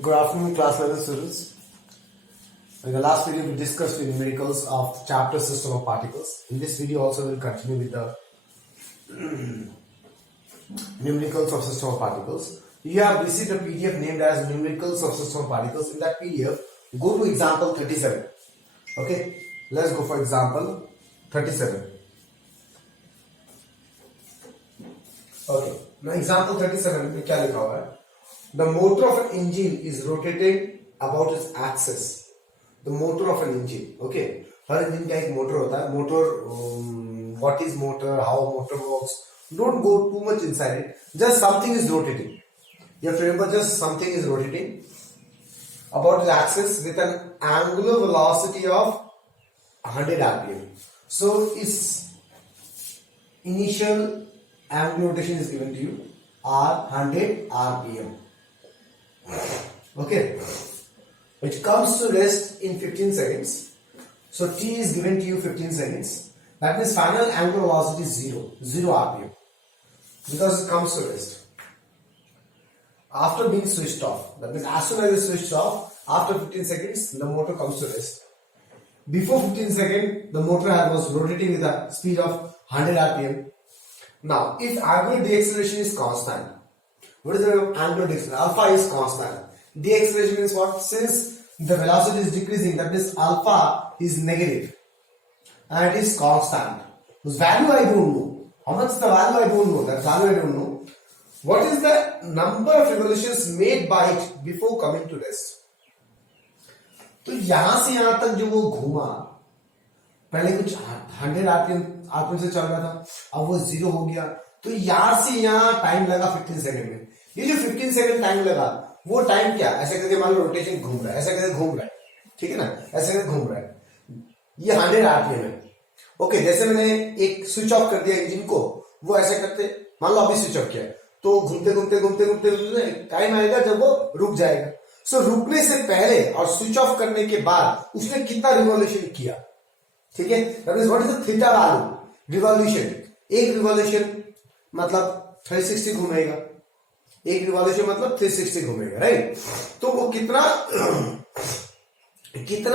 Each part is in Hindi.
Good afternoon, class level students. In the last video, we discussed the numericals of the chapter system of particles. In this video, also we'll continue with the numericals of system of particles. You have received a PDF named as numericals of system of particles. In that PDF, go to example 37. Okay, let's go for example 37. Okay, now example 37 में क्या लिखा हुआ है? The motor of an engine is rotating about its axis. The motor of an engine. Okay, her engine का एक मोटर होता है. Motor, what is motor? How motor works? Don't go too much inside it. Just something is rotating. You have to remember, just something is rotating about its axis with an angular velocity of 100 rpm. So its initial angular rotation is given to you r 100 rpm. Okay, it comes to rest in 15 seconds. So t is given to you 15 seconds. That means final angular velocity is 0 rpm, because it comes to rest after being switched off. That means as soon as it's switched off, after 15 seconds the motor comes to rest. Before 15 seconds the motor was rotating with a speed of 100 rpm. Now if angular deceleration is constant, what is the angular deceleration? Alpha is constant. Deceleration means what? Since the velocity is decreasing, that means alpha is negative and it is constant. Whose value I don't know. How much is the value I don't know. That value I don't know. What is the number of revolutions made by it before coming to rest? तो यहां से यहां तक जो वो घूमा, पहले कुछ 100 आरपीएम से चल रहा था, अब वो 0 हो गया. तो यहां से यहां टाइम लगा 15 सेकंड में. ये जो 15 सेकंड टाइम लगा, वो टाइम क्या? ऐसे करके मान लो रोटेशन घूम रहा है, ऐसे करके घूम रहा है, ठीक है ना, ऐसे करके घूम रहा है. ये 100 आरपीएम है. ओके, जैसे मैंने एक स्विच ऑफ कर दिया इंजन को, वो ऐसे करते, मान लो अभी स्विच ऑफ किया, तो घूमते घूमते घूमते घूमते टाइम आएगा जब वो रुक जाएगा. सो रुकने से पहले और स्विच ऑफ करने के बाद उसने कितना रिवॉल्यूशन किया, ठीक है. That is what is the theta value. Revolution, एक रिवॉल्यूशन मतलब 360 घूमेगा, एक रिवॉल्यूशन मतलब 360 घूमेगा, राइट. तो वो कितना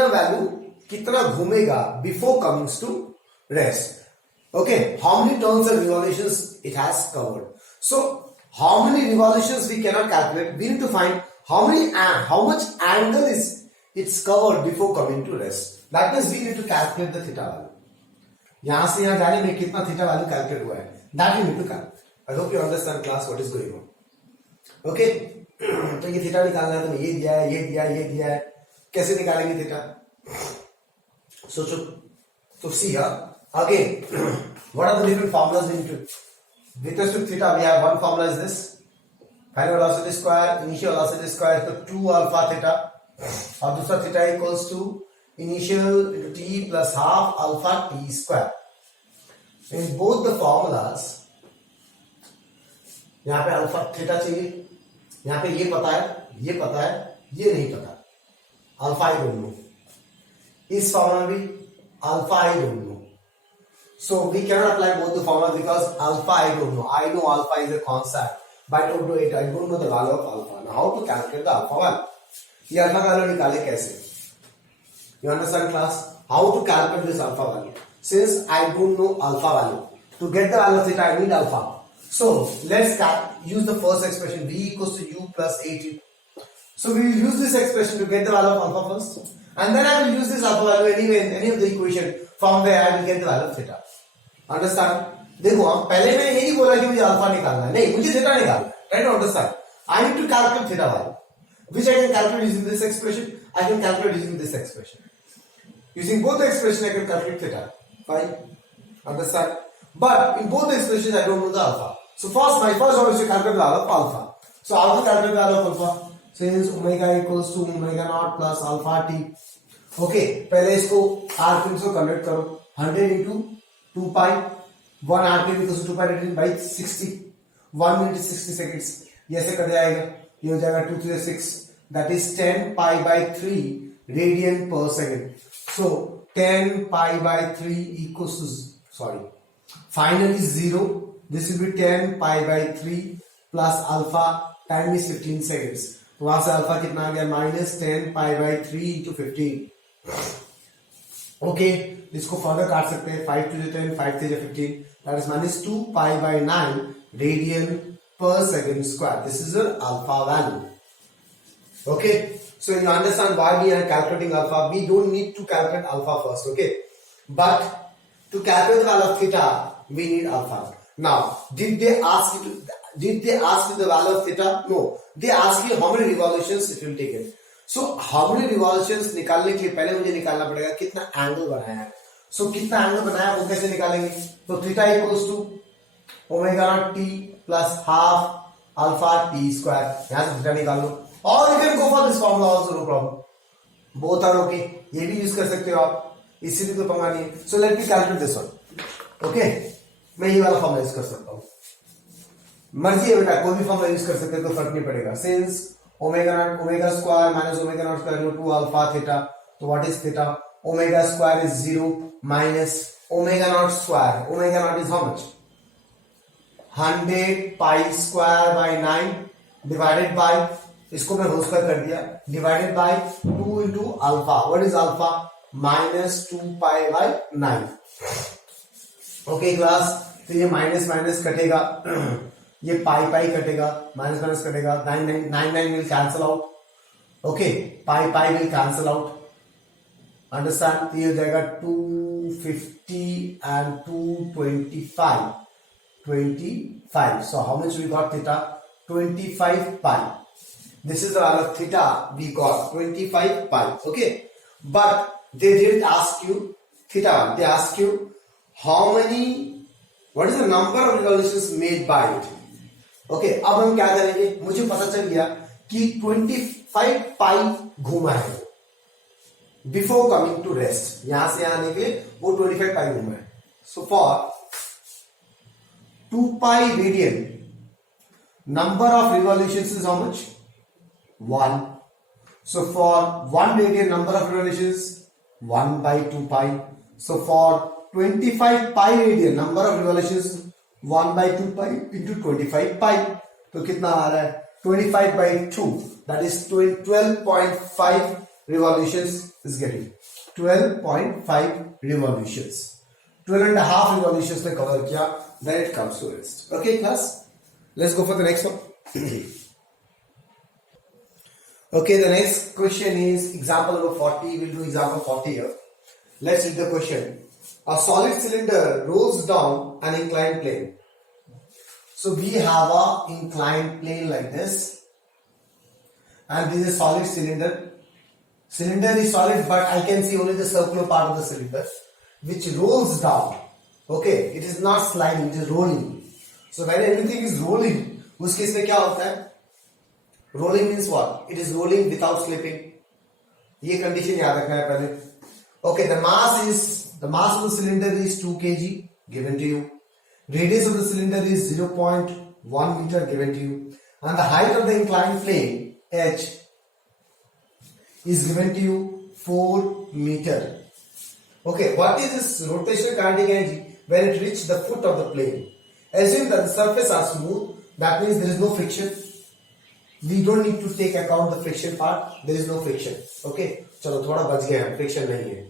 वैल्यू, कितना घूमेगा before comings to rest. Okay, how many turns and revolutions it has covered. So how many revolutions we cannot calculate. We need to find how much angle is it's covered before coming to rest. That means we need to calculate the theta value. यहां से यहां जाने में कितना थीटा वैल्यू कैलकुलेट हुआ है, that we need to calculate. I hope you understand class what is going on. Okay, तो ये थीटा निकालना है, तो ये दिया है, ये दिया है, ये दिया है. कैसे निकालेंगे थीटा? सोचो. तो see here again, what are the different formulas we need to? With respect to theta, we have one formula is this. Final velocity square, initial velocity square is 2 alpha theta, और दूसरा theta equals to initial into t plus half alpha t square. In both the formulas, यहाँ पे अल्फा थीटा चाहिए, यहाँ पे ये पता है, ये पता है, ये नहीं पता. Alpha I don't know. इस फॉर्मूला भी alpha I don't know. So we cannot apply both the formulas because alpha I don't know. I know alpha is a constant, but I don't know it. I don't know the value of alpha. Now how to calculate the alpha value? ये alpha value निकाले कैसे? You understand class? How to calculate this alpha value? Since I don't know alpha value, to get the value of theta I need alpha. So let's use the first expression, v equals to u plus at. So we will use this expression to get the value of alpha first, and then I will use this alpha value anyway in any of the equation from where I will get the value of theta. Understand? देखो, हम पहले में ये नहीं बोला कि मुझे अल्फा निकालना है, नहीं, मुझे थीटा निकालना है. Try to understand. I need to calculate theta value, which I can calculate using this expression. I can calculate using this expression. Using both the expression, I can calculate theta. Fine. Understand? But in both the expressions, I don't know the alpha. So first, my first job is to calculate the value of alpha. So how to calculate the value of alpha? Since omega equals to omega naught plus alpha t. Okay, पहले इसको rpm से कन्वर्ट करो. 100 into 2 pi. 1 rpm equals to 2 pi divided by 60. 1 minute 60 seconds. ये ऐसे कर जाएगा. ये हो जाएगा 2 3 6. That is 10 pi by 3 radian per second. So 10 pi by 3 equals to, sorry, finally 0. This will be 10 pi by 3 plus alpha, time is 15 seconds. तो वहां से अल्फा कितना आ गया -10 π/3 × 15। ओके, इसको फर्दर काट सकते हैं, 5 2 10 5 3 15, that is -2 π/9 radian per second square. This is your alpha value. Okay, so you understand why we are calculating alpha. We don't need to calculate alpha first, okay, but to calculate the value of theta we need alpha. Now, did they ask you the value of theta? No, they ask you how many revolutions it will take it. So how many revolutions निकालने के लिए पहले मुझे निकालना पड़ेगा कितना एंगल बनाया है. So कितना एंगल बनाया वो कैसे निकालेंगे? तो theta equals to omega naught t plus half alpha t square. यहां से थीटा निकाल लो, और you can go for this formula also, no problem, both are okay. ये भी यूज कर सकते हो आप, इससे भी कोई पंगा नहीं है. So let me calculate this one. Okay, मैं ये वाला फॉर्मूला यूज कर सकता हूं, मर्जी है बेटा, कोई भी फॉर्मूला यूज कर सकते हो, कोई फर्क नहीं पड़ेगा. Since omega square minus omega not square two alpha theta, तो what is theta? Omega square is 0 minus omega not square. Omega not is how much? 100 pi square by 9 divided by, इसको मैं होल स्क्वायर कर दिया, divided by 2 into alpha. What is alpha? -2 pi by 9. Okay class, तो ये माइनस माइनस कटेगा, ये पाई कटेगा, माइनस माइनस कटेगा, 9 will cancel out. Okay, pi will cancel out, understand. तो ये हो जाएगा 250 and 225. So how much we got theta? 25 pi. This is the value of theta we got, 25 pi. Okay, but they didn't ask you theta. They ask you what is the number of revolutions made by it. Okay, अब हम क्या करेंगे? मुझे पता चल गया कि 25 pi घूमा है बिफोर कमिंग टू रेस्ट. यहां से यहां आने के लिए वो 25 pi घूमा है. So for 2 pi radian, number of revolutions is how much? 1. So for 1 radian, number of revolutions 1 by 2 pi. So for 25 pi radian, number of revolutions 1 by 2 pi into 25 pi. तो कितना आ रहा है? 25 by 2, that is 12.5 revolutions is getting. 12.5 revolutions. 12.5 revolutions ने कवर किया, then it comes to rest. Okay class, let's go for the next one. Okay, the next question is example number 40. We'll do example 40 here. Let's read the question. A solid cylinder rolls down an inclined plane. So we have a inclined plane like this, and this is solid cylinder. Cylinder is solid, but I can see only the circular part of the cylinder, which rolls down. Okay, it is not sliding, it is rolling. So when everything is rolling, उस केस में क्या होता है? Rolling means what? It is rolling without slipping. ये कंडीशन याद रखना है पहले. Okay, the mass of the cylinder is 2 kg given to you. Radius of the cylinder is 0.1 meter given to you, and the height of the inclined plane h is given to you 4 meter. Okay, what is this rotational kinetic energy when it reaches the foot of the plane? Assume that the surface are smooth, that means there is no friction. We don't need to take account the friction part. There is no friction. Okay, चलो थोड़ा बच गए हैं, friction नहीं है.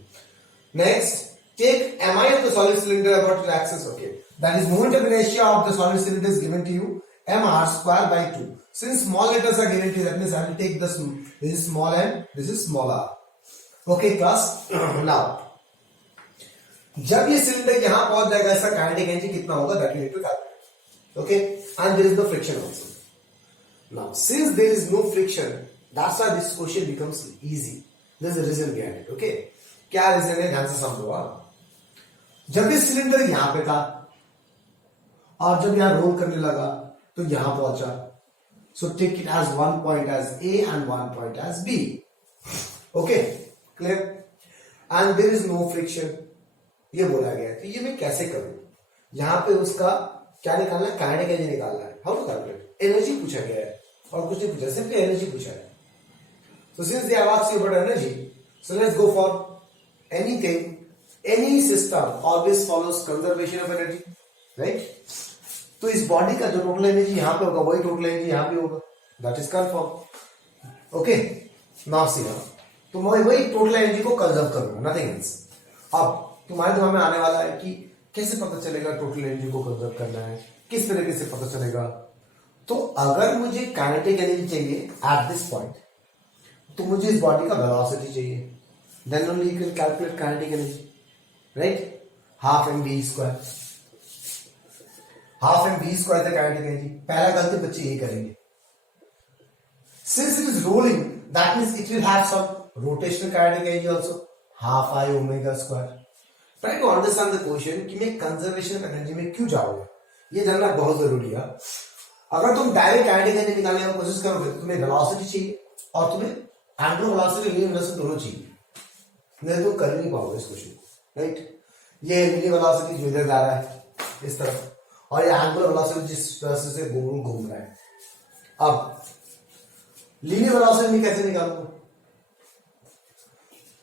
Next, take mi of the solid cylinder about its axis. Okay, that is moment of inertia of the solid cylinder is given to you mr square by 2. Since small letters are given to you, that means I will take this is small m, this is small r. Okay class, now जब ये सिलेंडर यहां पहुंच जाएगा, इसका काइनेटिक एनर्जी कितना होगा, that you need to calculate. Okay, and there is no friction also. Now since there is no friction, that's why this question becomes easy. There is a reason behind it. Okay, क्या रीजन है, ध्यान से समझो आप. जब ये सिलेंडर यहां पे था और जब यहां रोल करने लगा तो यहां पहुंचा. So take it as one point as A and one point as B. Okay, clear. And there is no friction, ये बोला गया है. तो ये मैं कैसे करूं? यहां पे उसका क्या निकालना है, काइनेटिक एनर्जी निकालना है. How to calculate? एनर्जी पूछा गया है और कुछ नहीं पूछा, सिर्फ एनर्जी पूछा है. So since they have asked you about energy, so let's go for anything. Any system always follows conservation of energy, right? तो इस बॉडी का जो टोटल एनर्जी यहां पे होगा वही टोटल एनर्जी यहां पे होगा, that is confirm. Okay now see तो मैं वही टोटल एनर्जी को कंजर्व करूंगा, नथिंग एल्स। अब तुम्हारे दिमाग में आने वाला है कि कैसे पता चलेगा टोटल एनर्जी को कंजर्व करना है, किस तरीके से पता चलेगा। तो अगर मुझे काइनेटिक एनर्जी चाहिए एट दिस पॉइंट, तो मुझे इस बॉडी का वेलोसिटी चाहिए, then only you can calculate kinetic energy, right. Half M we square, half M we square the kinetic energy. पहला गलती बच्चे ये करेंगे, since it is rolling that means it will have some rotational kinetic energy also, half I omega square. Try to understand the question कि मैं कंजर्वेशन एनर्जी में क्यों जाऊंगा, ये जानना बहुत जरूरी है। अगर तुम डायरेक्ट काइनेटिक एनर्जी निकालने की कोशिश करोगे तो तुम्हें वेलोसिटी चाहिए और तुम्हें एंगुलर वेलोसिटी लीनियर वेलोसिटी दोनों चाहिए, नहीं तो कर नहीं पाओगे इस क्वेश्चन को, राइट। ये लीनियर वेलोसिटी जो इधर जा रहा है इस तरफ, और ये एंगुलर वेलोसिटी जिस तरह से घूम रहा है। अब लीनियर वेलोसिटी मैं कैसे निकालूंगा?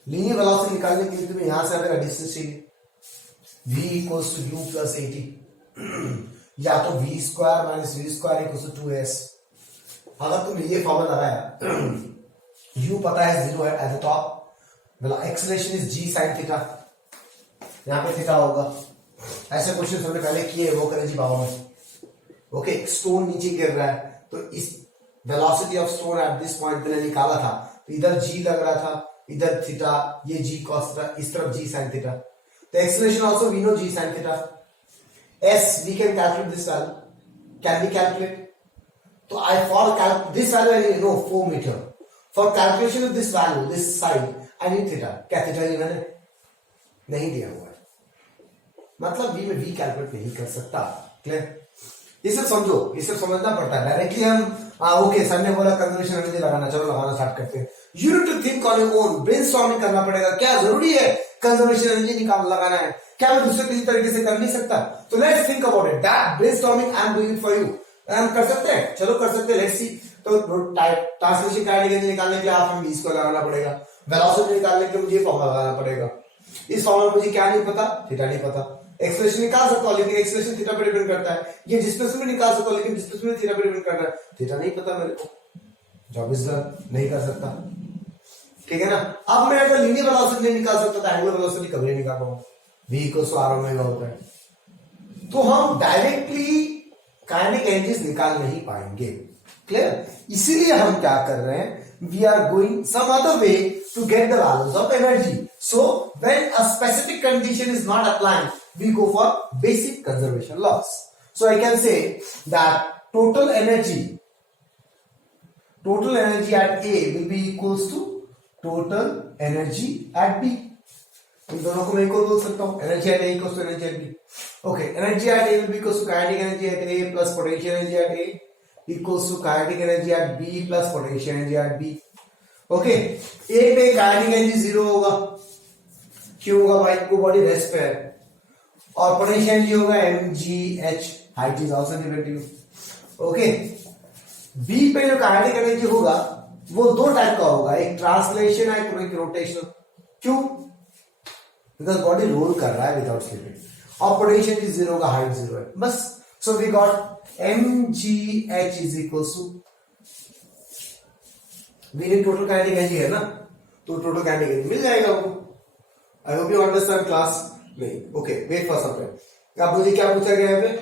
लीनियर वेलोसिटी निकालने के लिए तुम्हें यहां से आने का डिस्टेंस चाहिए, v equals to u plus 80, या तो v square minus v square equals to 2s। अगर तुमने ये फॉर्मूला लगाया, u पता है 0 है एट द टॉप, मतलब acceleration is g sin theta, यहां पे थीटा होगा। ऐसे क्वेश्चन हमने पहले किए, वो करें जी पावर में। ओके, स्टोन नीचे गिर रहा है तो इस velocity of stone eight this point मैंने निकाला था, तो इधर g लग रहा था, इधर थीटा, ये g cos थीटा, इस तरफ g sin थीटा। तो acceleration also we know g sin theta. s we can calculate this value, can we calculate? तो I for this value I know 4 meter. For calculation of this value, this side I need theta. क्या थीटा ये मैंने नहीं दिया हुआ है, मतलब v में v कैलकुलेट नहीं कर सकता। क्लियर? ये सब समझो, ये सब समझना पड़ता है। डायरेक्टली हम ओके सर ने बोला कंजर्वेशन एनर्जी लगाना, चलो लगाना स्टार्ट करते हैं। You need to think on your own, brainstorming करना पड़ेगा। क्या जरूरी है कंजर्वेशन एनर्जी निकाल लगाना है? क्या मैं दूसरे किसी तरीके से कर नहीं सकता? तो let's think about it, that brainstorming I am doing for you. हम कर सकते हैं, चलो कर सकते हैं, लेट्स सी। तो ट्रांसलेशन काइनेटिक एनर्जी निकालने के लिए आप हम इसको लगाना पड़ेगा, वेलोसिटी निकालने के लिए मुझे फॉर्मूला लगाना पड़ेगा। इस फॉर्मूला में मुझे क्या नहीं पता, थीटा नहीं पता। एक्सप्रेशन निकाल सकता हूं लेकिन एक्सप्रेशन थीटा पे डिपेंड करता है। ये डिस्प्लेसमेंट निकाल सकता हूं लेकिन डिस्प्लेसमेंट थीटा पे डिपेंड करता है, थीटा नहीं पता मेरे को, जॉब इज डन, नहीं कर सकता। ठीक है ना? अब मैं अगर लीनियर वेलोसिटी नहीं निकाल सकता तो एंगुलर वेलोसिटी कभी नहीं निकाल पाऊंगा, v equals to r omega होता है। तो हम डायरेक्टली काइनेटिक एनर्जीज निकाल नहीं पाएंगे। क्लियर? इसीलिए हम क्या कर रहे हैं, we are going some other way to get the values of energy. So when a specific condition is not applying, we go for basic conservation laws. So I can say that total energy at A will be equals to total energy at B. इन दोनों को मैं इक्वल बोल सकता हूँ, energy at A equals to energy at B. Okay, energy at A will be equals to kinetic energy at A plus potential energy at A equals to kinetic energy at B plus potential energy at B. Okay, A पे काइनेटिक एनर्जी 0 होगा, क्यों होगा भाई? को बॉडी रेस्ट पे है, और पोटेंशियल एनर्जी होगा mgh, height is also negative. Okay, B पे जो काइनेटिक एनर्जी होगा वो दो टाइप का होगा, एक ट्रांसलेशन है, एक रोटेशनल। क्यों? बिकॉज बॉडी रोल कर रहा है विदाउट स्लिपिंग, और पोटेंशियल एनर्जी 0 होगा, हाइट 0 है, बस। So we got mgh is equals to, we need total kinetic energy है ना, तो टोटल काइनेटिक एनर्जी मिल जाएगा वो। I hope you understand class. नहीं, okay, wait for some time. अब मुझे क्या पूछा गया है?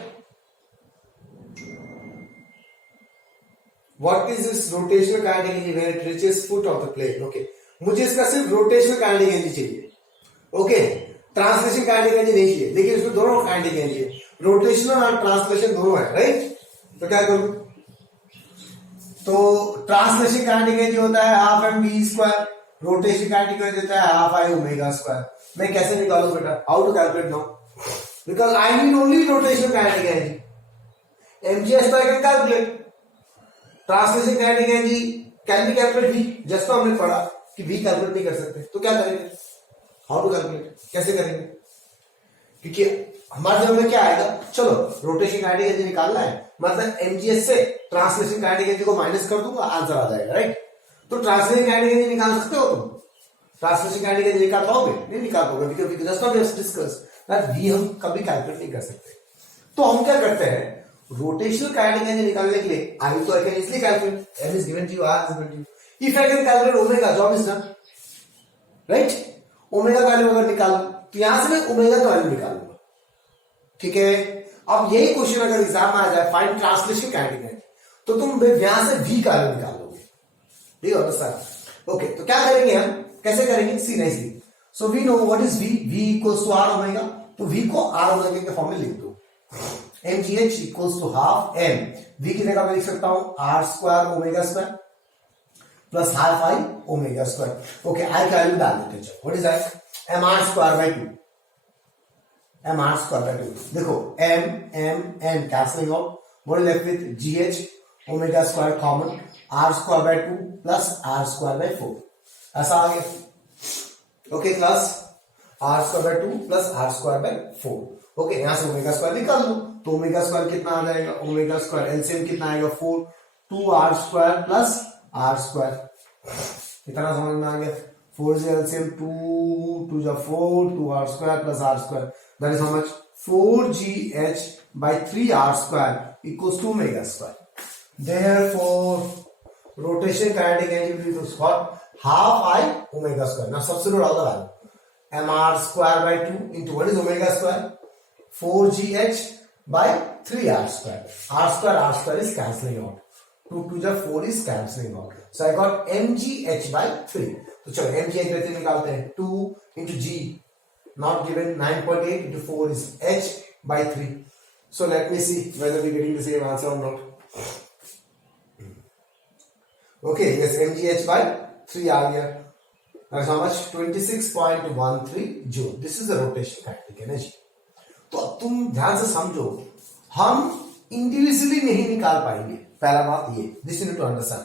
What is this rotational kinetic energy when it reaches foot of the plane? Okay, मुझे इसका सिर्फ रोटेशनल काइनेटिक एनर्जी चाहिए। ओके, ट्रांसलेशन काइनेटिक एनर्जी नहीं चाहिए, लेकिन इसमें दोनों काइनेटिक एनर्जी है, रोटेशनल और ट्रांसलेशन दोनों है, राइट? तो क्या करूं? तो ट्रांसलेशन काइनेटिक एनर्जी होता है half M we square, rotation kinetic energy होता है हाफ आई ओमेगा स्क्वायर। मैं कैसे निकालूं बेटा? How to calculate now? Because I need only rotational kinetic energy, MGH तो I can calculate, translation kinetic energy can be calculate V. Just तो हमने पढ़ा कि वी कैलकुलेट नहीं कर सकते, तो क्या करेंगे? हाउ टू कैलकुलेट, कैसे करेंगे? क्योंकि हमारे दिमाग में क्या आएगा, चलो रोटेशन काइनेटिक एनर्जी निकालना है, मतलब एमजीएस से ट्रांसलेशन काइनेटिक एनर्जी को माइनस कर दूंगा, आंसर आ जाएगा, राइट? तो ट्रांसलेशन काइनेटिक एनर्जी निकाल सकते हो तुम? ट्रांसलेशन काइनेटिक एनर्जी निकाल पाओगे? नहीं निकाल पाओगे, because just now we have discussed that we हम कभी कैलकुलेट नहीं कर सकते। तो हम क्या करते हैं, रोटेशनल काइनेटिक एनर्जी निकालने के लिए आई तो I can easily calculate, m is given to you, r is given to you, if I can calculate omega, job is done, right. Omega का वैल्यू अगर निकालना तो यहां से मैं ओमेगा का वैल्यू निकालूंगा, ठीक है। अब यही क्वेश्चन अगर एग्जाम में आ जाए फाइंड ट्रांसलेशन काइनेटिक एनर्जी, तो तुम यहां से v का वैल्यू निकाल लोगे, ठीक है सर। ओके, तो क्या करेंगे हम, कैसे करेंगे, see nicely. So we know what is v, v equals to R omega, तो v को आर ओमेगा के फॉर्म में लिख दो। mgh equals to half m, v की जगह मैं लिख सकता हूं R square omega square plus half I omega square. Okay, I का वैल्यू डाल देते हैं, what is that, M R square by 2, M R square by 2। देखो m m n cancelling out, what is left with gh omega square common, r square by 2 plus r square by 4, ऐसा आ गया। Okay class, r square by 2 plus r square by 4। Okay, यहां से ओमेगा स्क्वायर निकाल लो, तो ओमेगा स्क्वायर कितना आ जाएगा, ओमेगा स्क्वायर एलसीएम कितना आएगा 4, 2 r square plus r square, कितना समझ में आ गया, 4 से एलसीएम 2 2 जा 4, 2 r square plus r square, that is how much 4gh by 3r square equals to omega square. Therefore, rotation kinetic energy is what? Half I omega square. Now substitute all the value. mr square by 2 into what is omega square? 4gh by 3r square. R square is cancelling out. 2 to the 4 is cancelling out. So I got mgh by 3. तो चलो mgh by 3 निकालते हैं. 2 into g not given, 9.8 into 4 is h by 3. So let me see whether we getting the same answer or not. Okay, yes, mgh by 3 आ गया. That's how much? 26.13 joule. This is the rotation kinetic energy. तो अब तुम ध्यान से समझो, हम इंडिविजुअली नहीं निकाल पाएंगे. पहला बात ये, this you need to understand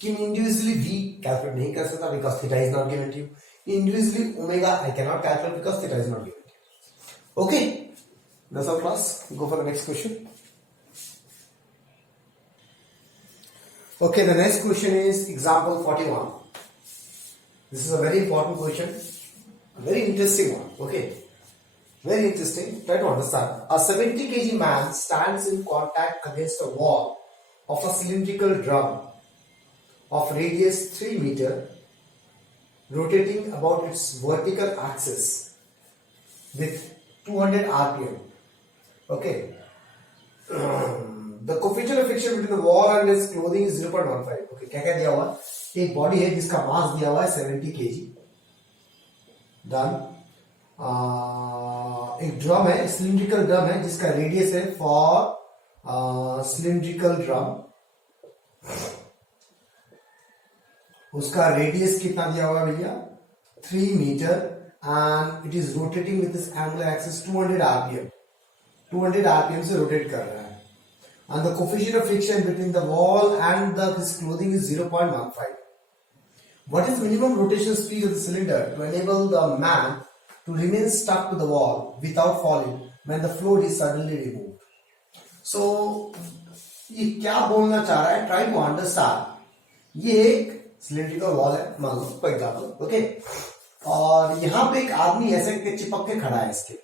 कि इंडिविजुअली v कैलकुलेट नहीं कर सकता because theta is not given to you. Individually omega I cannot calculate because theta is not given. Okay, that's all class. Go for the next question. Okay, the next question is example 41. This is a very important question, a very interesting one. Okay, very interesting. Try to understand. A 70 kg man stands in contact against a wall of a cylindrical drum of radius 3 meter. Rotating about its vertical axis with 200 rpm. Okay. The coefficient of friction between the wall and its clothing is 0.15. Okay, क्या क्या दिया हुआ? एक बॉडी है जिसका मास दिया हुआ है 70 kg. Done. एक ड्रम है, सिलिंड्रिकल ड्रम है जिसका रेडियस है फॉर सिलिंड्रिकल ड्रम. उसका रेडियस कितना दिया हुआ है भैया 3 metre and it is rotating with this angular axis 200 RPM. 200 RPM से रोटेट कर रहा है and the coefficient of friction between the wall and the his clothing is 0.15. What is minimum rotation speed of the cylinder to enable the man to remain stuck to the wall without falling when the floor is suddenly removed. So ये क्या बोलना चाह रहा है, ट्राई टू अंडरस्टैंड. ये एक सिलेंड्रिकल वॉल है मान लो फॉर एग्जाम्पल. ओके, और यहां पे एक आदमी ऐसे चिपक के खड़ा है इसके,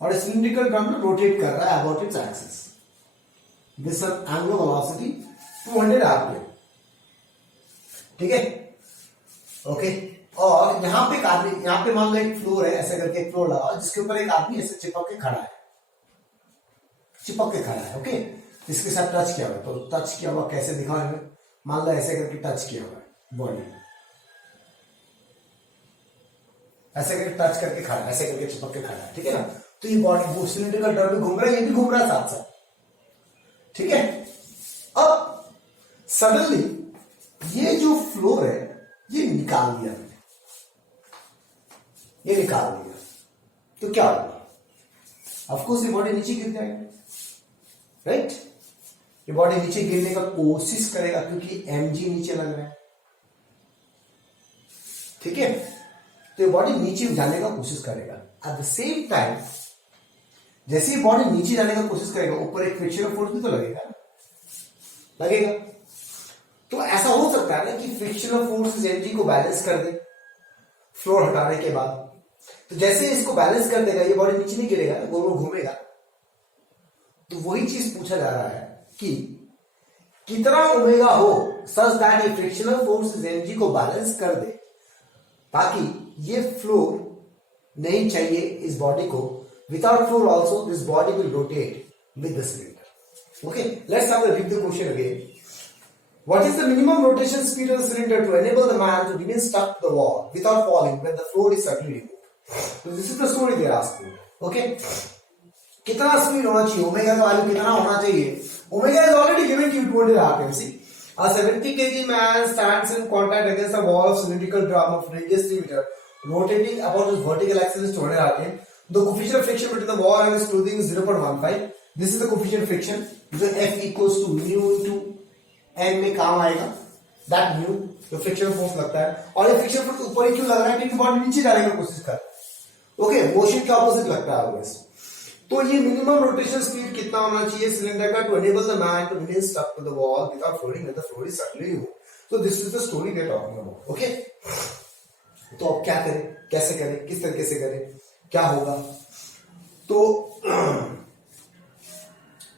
और सिलिंड्रिकल ड्रम रोटेट कर रहा है about its axis with angular velocity 200 RPM. ठीक है, ओके. और यहां पे एक आदमी, यहां पे मान लो एक फ्लोर है, ऐसे करके एक फ्लोर लगा जिसके ऊपर एक आदमी ऐसे चिपक के खड़ा है, चिपक के खड़ा है. ओके, इसके साथ टच किया हुआ, तो टच किया हुआ कैसे दिखा है, मान लो ऐसे करके टच किया हुआ है बॉडी, ऐसे करके टच करके खड़ा है, ऐसे करके चिपक के खड़ा है. ठीक है ना, तो ये बॉडी वो सिलिंड्रिकल ड्रम भी घूम रहा है, ये भी घूम रहा है साथ साथ. ठीक है, अब सडनली ये जो फ्लोर है ये निकाल दिया मैंने, ये निकाल दिया, तो क्या होगा? ऑफकोर्स ये बॉडी नीचे गिर जाएगी, राइट. ये बॉडी नीचे गिरने का कोशिश करेगा क्योंकि mg नीचे लग रहा है. ठीक है, तो ये बॉडी नीचे जाने का कोशिश करेगा. एट द सेम टाइम जैसे ही बॉडी नीचे जाने का कोशिश करेगा, ऊपर एक फ्रिक्शनल फोर्स भी तो लगेगा, लगेगा. तो ऐसा हो सकता है ना कि फ्रिक्शनल फोर्स mg को बैलेंस कर दे फ्लोर हटाने के बाद. तो जैसे इसको बैलेंस कर देगा, ये बॉडी नीचे नहीं गिरेगा, गोल गोल घूमेगा. तो वही चीज पूछा जा रहा है कि कितना ओमेगा हो सच दैट ये फ्रिक्शनल फोर्स इस एमजी को बैलेंस कर दे, ताकि ये फ्लोर नहीं चाहिए इस बॉडी को. Without floor also this body will rotate with the cylinder. Okay, let's have a read the question again. What is the minimum rotation speed of the cylinder to enable the man to remain stuck to the wall without falling when the floor is suddenly removed? So this is the story they are asking. Okay? कितना स्पीड होना चाहिए, ओमेगा का वैल्यू कितना होना चाहिए? Omega is already given to you 200 rpm. See, a 70 kg man stands in contact against a wall of cylindrical drum of radius 3 meter, rotating about his vertical axis is 200 rpm. The coefficient of friction between the wall and his clothing is 0.15. This is the coefficient of friction. So F equals to mu into n में काम आएगा. That mu जो फ्रिक्शन फोर्स लगता है, और ये फ्रिक्शन फोर्स ऊपर ही क्यों लग रहा है? क्योंकि बॉडी नीचे जाने की कोशिश कर. ओके, मोशन के ऑपोजिट लगता है ऑलवेज. तो ये मिनिमम रोटेशन स्पीड कितना होना चाहिए सिलेंडर का to enable the man to remain stuck to the wall without flooring when the floor is suddenly removed. So this is the story we are talking about. Okay, तो अब क्या करें, कैसे करें, किस तरीके से करें, क्या होगा? तो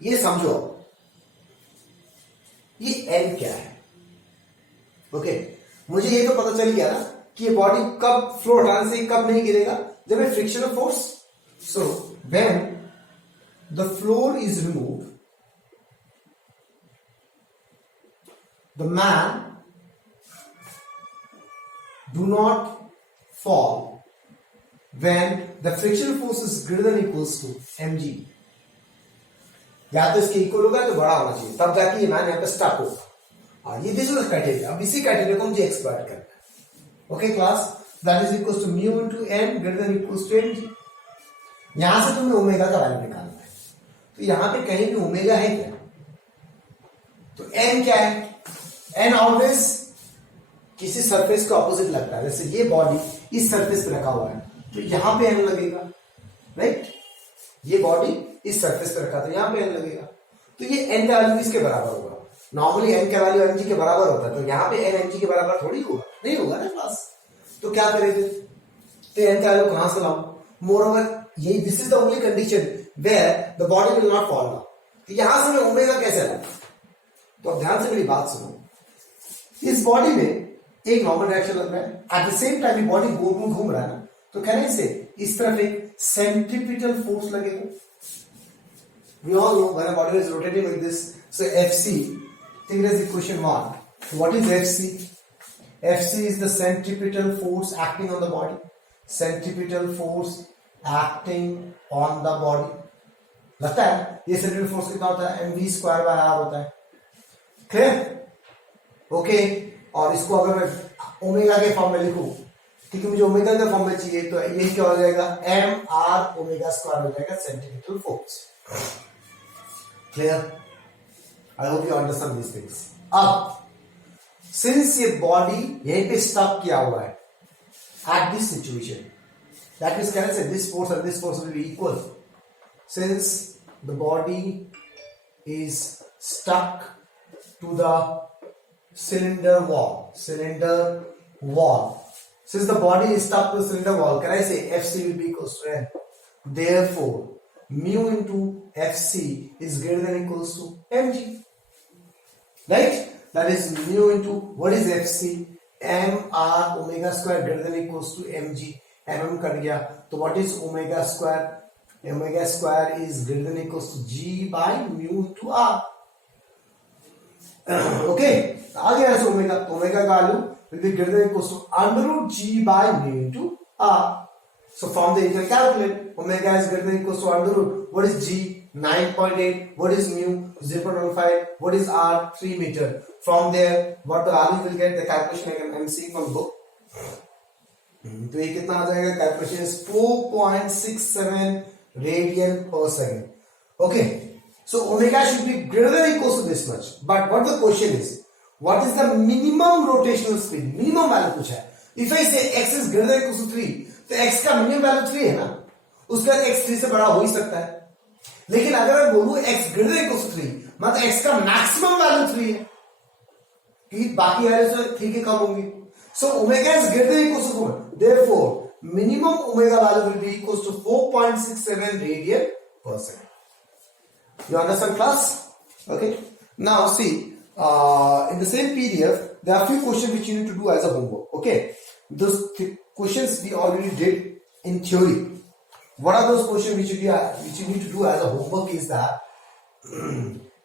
ये समझो, ये एन क्या है. ओके, मुझे ये तो पता चल गया ना कि ये बॉडी कब फ्लोर हटाने से कब नहीं गिरेगा, जब ये frictional force. So when the floor is removed, the man do not fall when the frictional force is greater than equals to mg. या तो इसके इक्वल होगा तो बड़ा होना चाहिए, तब जाके ये मैन यहाँ पे स्टक होगा. और ये दिस इज क्राइटेरिया. अब इसी क्राइटेरिया को मुझे एक्सप्लॉइट करना है. Okay class, that is equals to mu into n greater than equals to mg. यहां से तुम्हें ओमेगा का वैल्यू निकालना है. तो यहां पे कहीं भी ओमेगा है क्या? तो n क्या है? n ऑलवेज किसी सरफेस के ऑपोजिट लगता है. जैसे ये बॉडी इस सरफेस पे रखा हुआ है तो यहां पे n लगेगा, राइट? ये बॉडी इस सरफेस पे रखा तो यहां पे n लगेगा. तो ये n का वैल्यू इसके बराबर होगा. नॉर्मली n का वैल्यू mg के बराबर होता है, तो यहां पे n mg के बराबर थोड़ी होगा, नहीं होगा ना क्लास. तो क्या करेंगे? तो n का वैल्यू कहां से लाऊं? मोरओवर ये this is the only condition where the body will not fall down. तो यहां से मैं ओमेगा कैसे लाऊं? तो अब ध्यान से मेरी बात सुनो. इस बॉडी में एक नॉर्मल डायरेक्शन लग रहा है, at the same time body गोल गोल घूम रहा है ना, तो कहने से इस तरफ एक सेंट्रीपिटल फोर्स लगेगा. We all know when a body is rotating like this, so Fc, think it as equation 1. What is Fc? Fc is the centripetal force acting on the body. Centripetal force acting on the body. लगता है ये सेंट्रिपिटल फोर्स कितना होता है? mv स्क्वायर बाय r होता है. क्लियर? ओके, और इसको अगर मैं ओमेगा के फॉर्म में लिखूं, क्योंकि मुझे ओमेगा के फॉर्म में चाहिए, तो ये क्या हो जाएगा? एम आर ओमेगा स्क्वायर हो जाएगा centripetal force. Clear? I hope you understand this things. अब सिंस ये बॉडी यहीं पे स्टक किया हुआ है at this situation, that means can I say this force and this force will be equal. Since the body is stuck to the cylinder wall. Since the body is stuck to the cylinder wall, can I say Fc will be equals to n? Therefore, mu into Fc is greater than equals to mg. Right? That is mu into what is Fc? mr omega square greater than equals to mg. mm cut गया, तो what is omega square? Omega square is greater than equals to g by mu into r. Okay, आ गया ऐसे ओमेगा. तो ओमेगा का value will be greater than equals to under root g by mu into r. So from there you can calculate omega is greater than equals to under root. What is g? 9.8. What is mu? 0.15. What is r? 3 meter. From there, what the value will get? The calculation I am seeing from book. तो ये कितना आ जाएगा? कैलकुलेशन इज 4.67 रेडियन पर second. Okay, so omega should be greater than equals to this much. But what the question is, what is the minimum rotational speed? Minimum value पूछा है. If I say x is greater than equals to 3, तो x का minimum value 3 है ना, उसका x 3 से बड़ा हो ही सकता है. लेकिन अगर मैं बोलूं x greater than equals to 3, मतलब x का maximum value 3 है, कि बाकी वैल्यू से 3 के कम होंगी. So omega is greater than equals to 4. Therefore, minimum omega value will be equals to 4.67 radian per second. You understand, class? Okay. Now see, in the same PDF, there are a few questions which you need to do as a homework. Okay, those questions we already did in theory. What are those questions which you need to do as a homework is that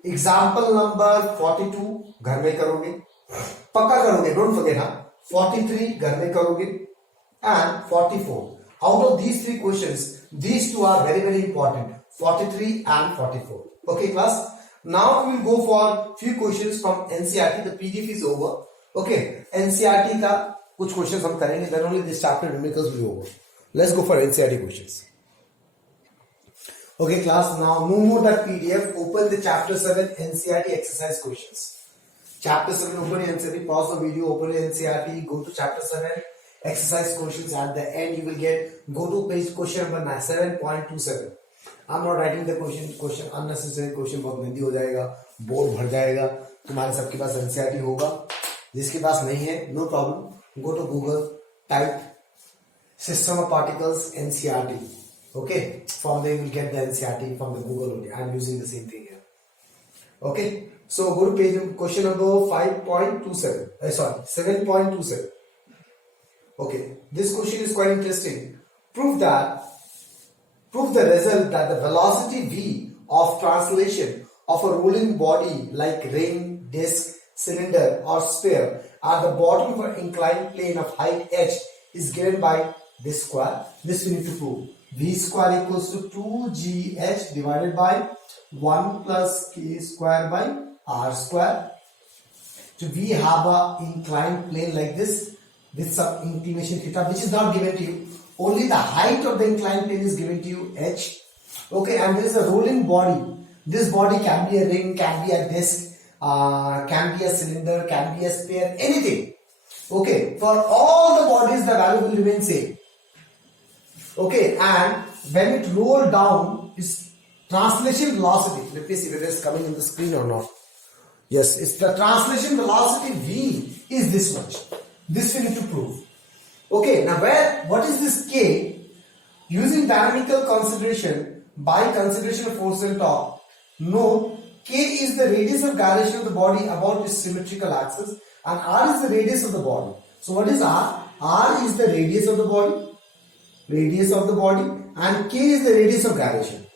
example number 42 घर में करोगे, पक्का करोगे, don't forget हाँ. 43 घर में करोगे and 44. Out of these three questions, these two are very very important. 43 and 44. Okay class. Now we will go for few questions from NCERT. The PDF is over. Okay, NCERT का कुछ questions हम करेंगे. Then only this chapter numericals will be over. Let's go for NCERT questions. Okay class, now no more that PDF. Open the chapter 7 NCERT exercise questions. Chapter 7 open NCERT, pause the video, open NCERT, go to chapter 7 exercise questions. At the end you will get, go to page question number 7.27. I'm not writing the question unnecessary question, बहुत गंदी हो जाएगा, बोर्ड भर जाएगा. तुम्हारे सबके पास NCERT होगा, जिसके पास नहीं है no problem, go to Google, type system of particles NCERT. Okay, from there you will get the NCERT from the Google only. I'm using the same thing here. Okay, so go to page question number 5.27. 7.27. Okay, this question is quite interesting. Prove the result that the velocity v of translation of a rolling body like ring, disc, cylinder or sphere at the bottom of an inclined plane of height h is given by this square. This we need to prove. V square equals to 2gh divided by 1 plus k square by r square. So we have an inclined plane like this with some inclination theta, which is not given to you. Only the height of the inclined plane is given to you, h. Okay, and there is a rolling body. This body can be a ring, can be a disc, can be a cylinder, can be a sphere, anything. Okay, for all the bodies the value will remain same. Okay, and when it roll down, its translation velocity, let me see whether it's coming in the screen or not. Yes, it's the translation velocity v is this much. This we need to prove. Okay, now what is this k? Using dynamical consideration, by consideration of force and torque, note k is the radius of gyration of the body about its symmetrical axis and r is the radius of the body. So what is r? R is the radius of the body. Radius of the body, and k is the radius of gyration.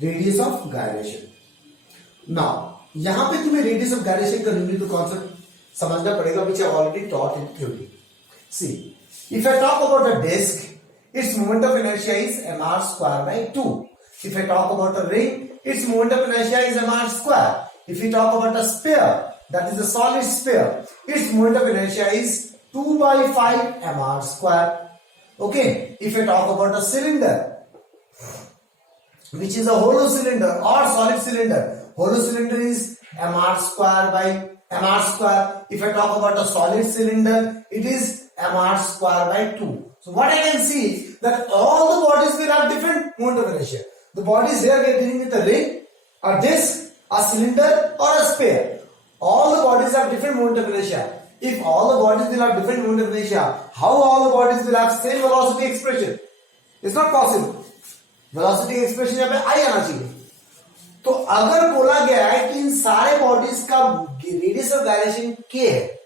Radius of gyration. Now, यहाँ पे तुम्हें radius of gyration का numerical concept समझना पड़ेगा, which I already taught in theory. See, if I talk about a disc, its moment of inertia is mr square by 2. If I talk about a ring, its moment of inertia is mr square. If we talk about a sphere, that is a solid sphere, its moment of inertia is 2 by 5 mr square. Okay, if I talk about a cylinder, which is a hollow cylinder or solid cylinder, hollow cylinder is mr square by mr square. If I talk about a solid cylinder, it is mr square by 2. So what I can see that all the bodies will have different moment of inertia. The bodies here we are dealing with a ring, a disc, a cylinder or a sphere. All the bodies have different moment of inertia. If all the bodies will have different moment of inertia, how all the bodies will have same velocity expression? It's not possible. Velocity expression यहाँ पे I आना चाहिए. तो अगर बोला गया है कि इन सारे बॉडीज का रेडियस ऑफ डायरेक्शन k है,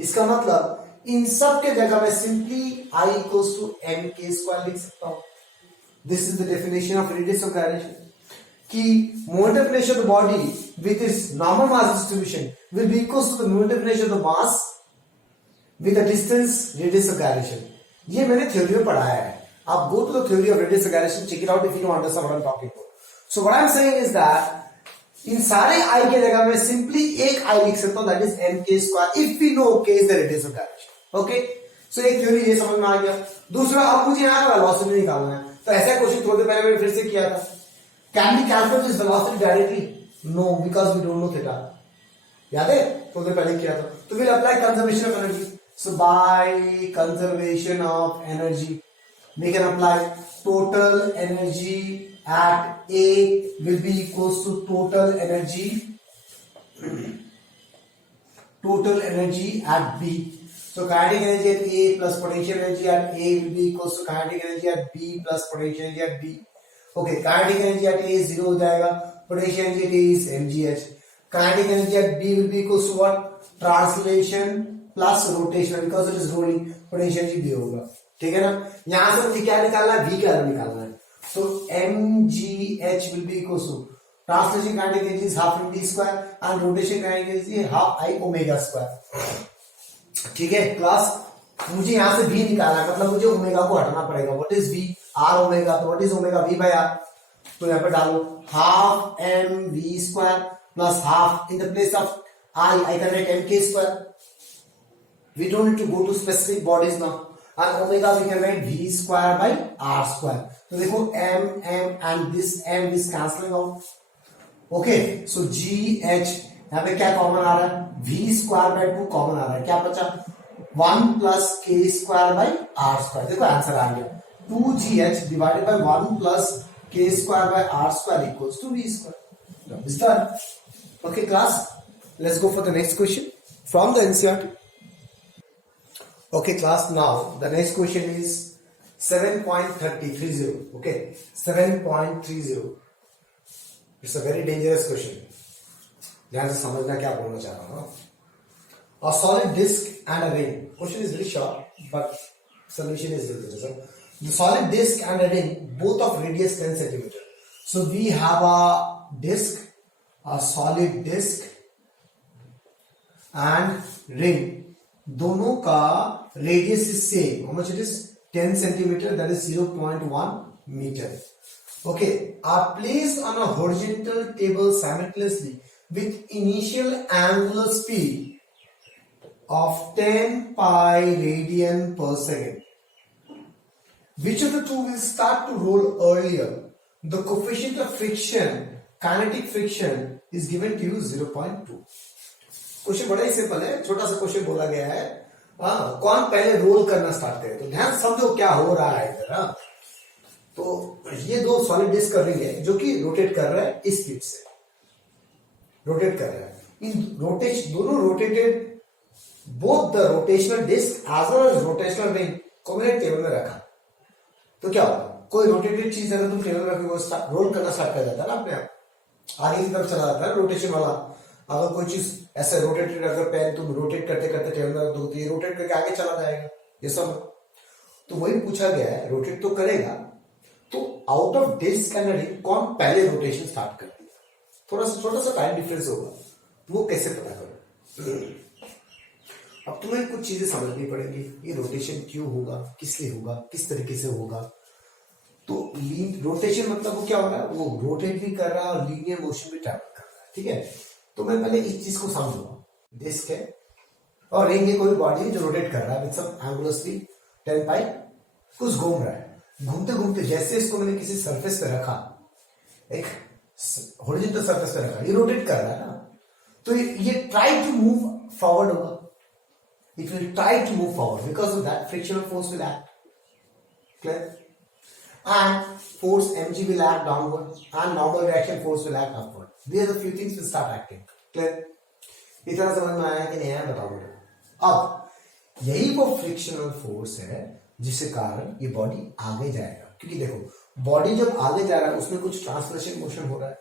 इसका मतलब इन सब के जगह में simply I equals to mk square लिख सकता हूं. This is the definition of radius of gyration. कि moment of inertia of the body with its normal mass distribution will be equals to the moment of inertia of the mass with the distance radius of gyration. ये मैंने थ्योरी में पढ़ाया है. आप go to the theory of radius of gyration, check it out if you don't understand what I'm talking about. So what I'm saying is that इन सारे I के जगह में simply एक I लिख सकता हूं, that is mk square if we know k is the radius of gyration. Okay? So एक थ्योरी ये समझ में आ गया. दूसरा अब मुझे यहाँ का वेलोसिटी निकालना है. तो ऐसा क्वेश्चन थोड़ी देर पहले मैंने फिर से किया था. Can we calculate this velocity directly? No, because we don't know theta. याद है? थोड़ी देर पहले किया था. तो we'll apply conservation of energy. So by conservation of energy, we can apply total energy at A will be equals to total energy at B. So kinetic energy at A plus potential energy at A will be equals to kinetic energy at B plus potential energy at B. Okay, kinetic energy at A is 0 हो जाएगा, potential energy at A is mgh. Kinetic energy at B will be equals to what? Translation plus rotation, because it is rolling, potential energy B होगा, ठीक है ना। यहां से मुझे क्या निकालना है? V का वैल्यू निकालना है। तो mgh will be equals to translation kinetic energy is half mv square and rotation kinetic energy is half I omega square, ठीक है क्लास। मुझे यहां से v निकालना है, मतलब मुझे ओमेगा को हटाना पड़ेगा। What is v? r omega. तो what is omega? v by r। तो यहां पे डालो half M we square plus half, in the place of I can write mk square. We don't need to go to specific bodies now. And omega we can write v square by r square. तो देखो m and this cancelling out. Okay, so gh यहाँ पे क्या कॉमन आ रहा है? v स्क्वायर बाय 2 कॉमन आ रहा है। क्या बचा? 1 plus k square by r square. देखो आंसर आ गया 2gh divided by 1 plus k square by r square equals to v square. Is done. Okay class, let's go for the next question from the NCERT. Okay class, now the next question is 7.30. Okay, 7.30. It's a very dangerous question. ध्यान से समझना क्या बोलना चाह रहा हूं। A solid disk and a ring. Question is very short but solution is very. The solid disk and a ring, both of radius 10 centimeter. So we have a disk, a solid disk and ring, दोनों का radius is same. How much it is? 10 centimeter, that is 0.1 meter. Okay, are placed on a horizontal table simultaneously with initial angular speed of 10 pi radian per second. Which of the two will start to roll earlier? The coefficient of friction, kinetic friction, is given to you 0.2. Question बड़ा ही सिंपल है, छोटा सा क्वेश्चन बोला गया है। कौन पहले रोल करना स्टार्ट करे? तो ध्यान समझो क्या हो रहा है इधर। तो ये दो सॉलिड डिस्क कर रही है जो कि रोटेट कर रहा है, इस स्पीड से रोटेट कर रहा है। इन दोनों rotated, both the rotational disc as well as rotational ring को मैंने टेबल में रखा। तो क्या होगा? कोई रोटेटेड चीज अगर तुम टेबल में रखोगे वो रोल करना स्टार्ट कर जाता है ना, अपने आप आगे की तरफ चला जाता है रोटेशन वाला। अगर कोई चीज ऐसे रोटेटेड, अगर पेन तुम रोटेट करते करते टेबल में रख दो तो ये रोटेट करके आगे चला जाएगा, ये सब। तो वही पूछा गया है, रोटेट तो करेगा, तो out of disc and ring कौन पहले रोटेशन स्टार्ट कर दिया? थोड़ा सा छोटा सा टाइम डिफरेंस होगा, तो वो कैसे पता करो? अब तुम्हें कुछ चीजें समझनी पड़ेंगी। ये रोटेशन क्यों होगा, किस लिए होगा, किस तरीके से होगा। तो रोटेशन मतलब वो क्या हो रहा है? वो रोटेट भी कर रहा है और लीनियर मोशन भी ट्रैवल कर रहा है, ठीक है। तो मैं पहले इस चीज को समझूंगा। डिस्क है और रिंग है, कोई बॉडी है जो रोटेट कर रहा है विद सम एंगुलर स्पीड 10 पाई, कुछ घूम रहा है। घूमते घूमते जैसे इसको मैंने किसी सरफेस पे रखा, एक हॉरिजॉन्टल सरफेस पे रखा, ये रोटेट कर रहा है ना, तो ये ट्राई टू मूव फॉरवर्ड होगा। It will try to move forward, because of that frictional force will act, clear, and force mg will act downward and normal reaction force will act upward. These are the few things will start acting. Clear? इतना समझ में आया कि नहीं आया बताओ मुझे। अब यही वो फ्रिक्शनल फोर्स है जिसके कारण ये बॉडी आगे जाएगा। क्योंकि देखो बॉडी जब आगे जा रहा है उसमें कुछ ट्रांसलेशन मोशन हो रहा है।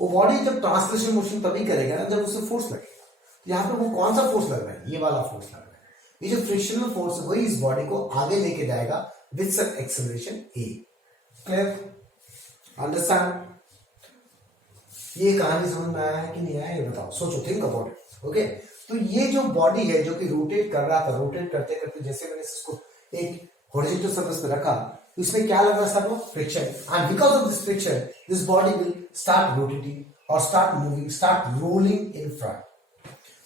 वो बॉडी जब ट्रांसलेशन मोशन तभी करेगा ना जब उससे फोर्स लगेगा। यहाँ पे वो कौन सा फोर्स लग रहा है? ये वाला फोर्स लग रहा है। ये जो फ्रिक्शनल फोर्स है वही इस बॉडी को आगे लेके जाएगा with some acceleration a. Clear? Understand? ये कहानी समझ में आया है कि नहीं आया ये बताओ, सोचो, थिंक अबाउट इट। ओके, तो ये जो बॉडी है जो कि रोटेट कर रहा था, रोटेट करते करते जैसे मैंने इसको एक हॉरिजॉन्टल सरफेस पे रखा, तो इसमें क्या लग रहा था? Friction. And because of this friction this body will start rotating और start moving, start rolling in front.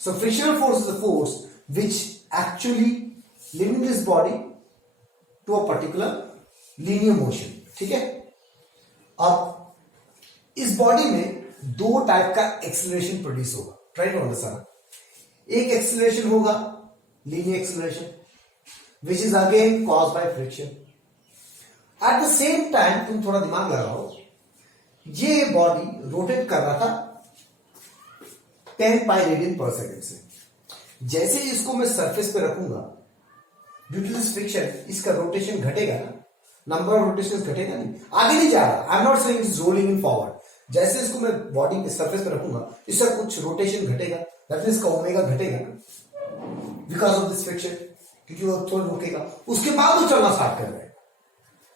So frictional force is the force which actually limit this body to a particular linear motion, ठीक है। अब इस बॉडी में दो टाइप का एक्सेलरेशन प्रोड्यूस होगा। Try to understand. एक एक्सेलरेशन होगा linear acceleration which is again caused by friction. At the same time तुम थोड़ा दिमाग लगाओ, ये बॉडी रोटेट कर रहा था 10 पाई रेडियन पर सेकेंड से। जैसे इसको मैं सरफेस पे रखूंगा, ड्यू टू दिस फ्रिक्शन इसका रोटेशन घटेगा ना, नंबर ऑफ रोटेशन घटेगा नहीं, आगे नहीं जा रहा। I am not saying it's rolling in forward, जैसे इसको मैं बॉडी के सरफेस पे रखूंगा, इसका कुछ रोटेशन घटेगा, दैट मींस इसका ओमेगा घटेगा बिकॉज ऑफ दिस फ्रिक्शन, क्योंकि वो थोड़ा रुकेगा, उसके बाद वो चलना स्टार्ट कर देगा।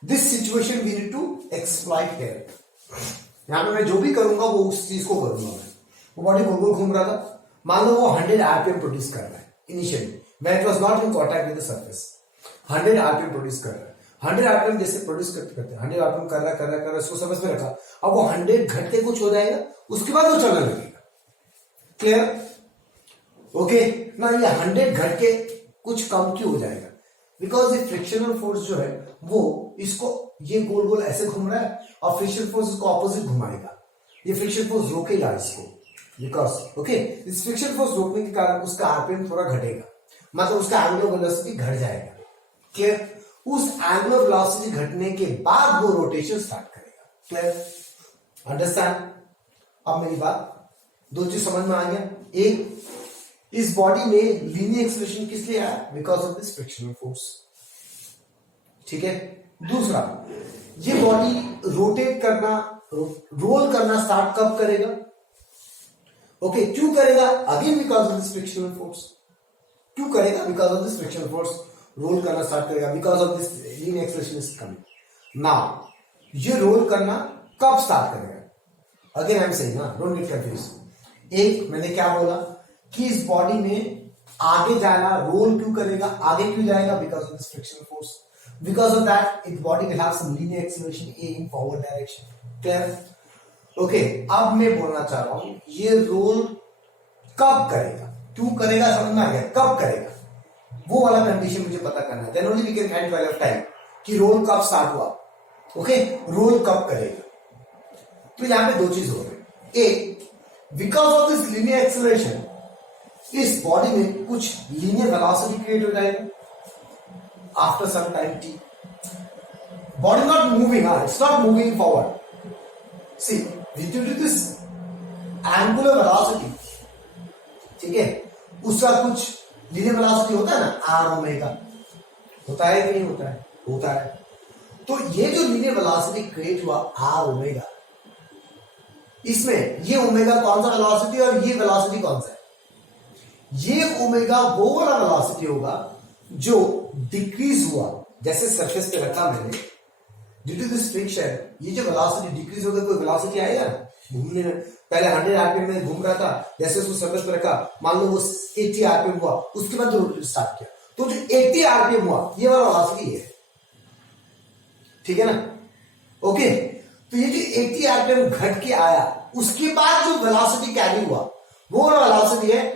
This situation we need to exploit here. यहां पे मैं जो भी करूंगा वो उस चीज को करूंगा मैं। वो बॉडी गोल गोल घूम रहा था, मान लो वो 100 आरपीएम प्रोड्यूस कर रहा है initially when it was not in contact with the surface. 100 RPM produce कर रहा है, 100 आरपीएम जैसे प्रोड्यूस करते करते 100 आरपीएम कर रहा है, उसको सरफेस पे रखा, अब वो 100 घट के कुछ हो जाएगा, उसके बाद वो चलने लगेगा। क्लियर? ओके ना, ये 100 घट के कुछ कम क्यों हो जाएगा? बिकॉज ये फ्रिक्शनल फोर्स जो है वो इसको, ये गोल गोल ऐसे घूम रहा है और फ्रिक्शन फोर्स इसको ऑपोजिट घुमाएगा, ये फ्रिक्शन फोर्स रोकेगा इसको, बिकॉज ओके इस फ्रिक्शन फोर्स रोकने के कारण उसका आरपीएम थोड़ा घटेगा, मतलब उसका एंगुलर वेलोसिटी घट जाएगा। क्लियर? उस एंगुलर वेलोसिटी घटने के बाद वो रोटेशन स्टार्ट करेगा। क्लियर? अंडरस्टैंड? अब मेरी बात, दो चीज समझ में आ गया। एक, इस बॉडी में लीनियर एक्सेलरेशन किस लिए आया? Because of this frictional force. ठीक है। दूसरा, ये बॉडी रोटेट करना, रोल करना स्टार्ट कब करेगा? ओके, क्यों करेगा? Again because of this frictional force. क्यों करेगा? Because of this frictional force roll करना स्टार्ट करेगा, because of this linear acceleration is coming. Now ये रोल करना कब स्टार्ट करेगा? Again I am saying, don't get confuse. एक, मैंने क्या बोला कि इस बॉडी में आगे जाना, रोल क्यों करेगा, आगे क्यों जाएगा? Because of this frictional force. Because of that it body will have some linear acceleration a in forward direction. Clear? Okay, अब मैं बोलना चाह रहा हूं ये रोल कब करेगा, क्यों करेगा, समझ में आ गया? कब करेगा वो वाला कंडीशन मुझे पता करना है, then only we can find value of time कि रोल कब स्टार्ट हुआ। ओके, रोल कब करेगा? तो यहां पे दो चीज हो रही। एक, because of this linear acceleration इस बॉडी में कुछ लीनियर वेलोसिटी क्रिएट हो जाएगा after some time t. Body not moving, it's not moving forward. See, due to this angular velocity, ठीक है, उसका कुछ लीनियर वेलोसिटी होता है ना, आर ओमेगा, होता है कि नहीं होता है? होता है। तो ये जो लीनियर वेलोसिटी क्रिएट हुआ आर ओमेगा, इसमें ये ओमेगा कौन सा वेलोसिटी और ये वेलोसिटी कौन सा है? ये ओमेगा वो वाला वेलोसिटी होगा जो डिक्रीज हुआ, जैसे सरफेस पे रखा मैंने, ड्यू टू दिस फ्रिक्शन ये जो वेलोसिटी डिक्रीज होगा, कोई वेलोसिटी आएगा घूमने में। पहले 100 आरपीएम में घूम रहा था, जैसे उसको सरफेस पे रखा, मान लो वो 80 आरपीएम हुआ, उसके बाद रोटेट स्टार्ट किया, तो जो 80 आरपीएम हुआ ये वाला वेलोसिटी है। ठीक है ना? ओके, तो ये जो 80 आरपीएम घट के आया, उसके बाद जो वेलोसिटी कैरी हुआ वो वाला वेलोसिटी है।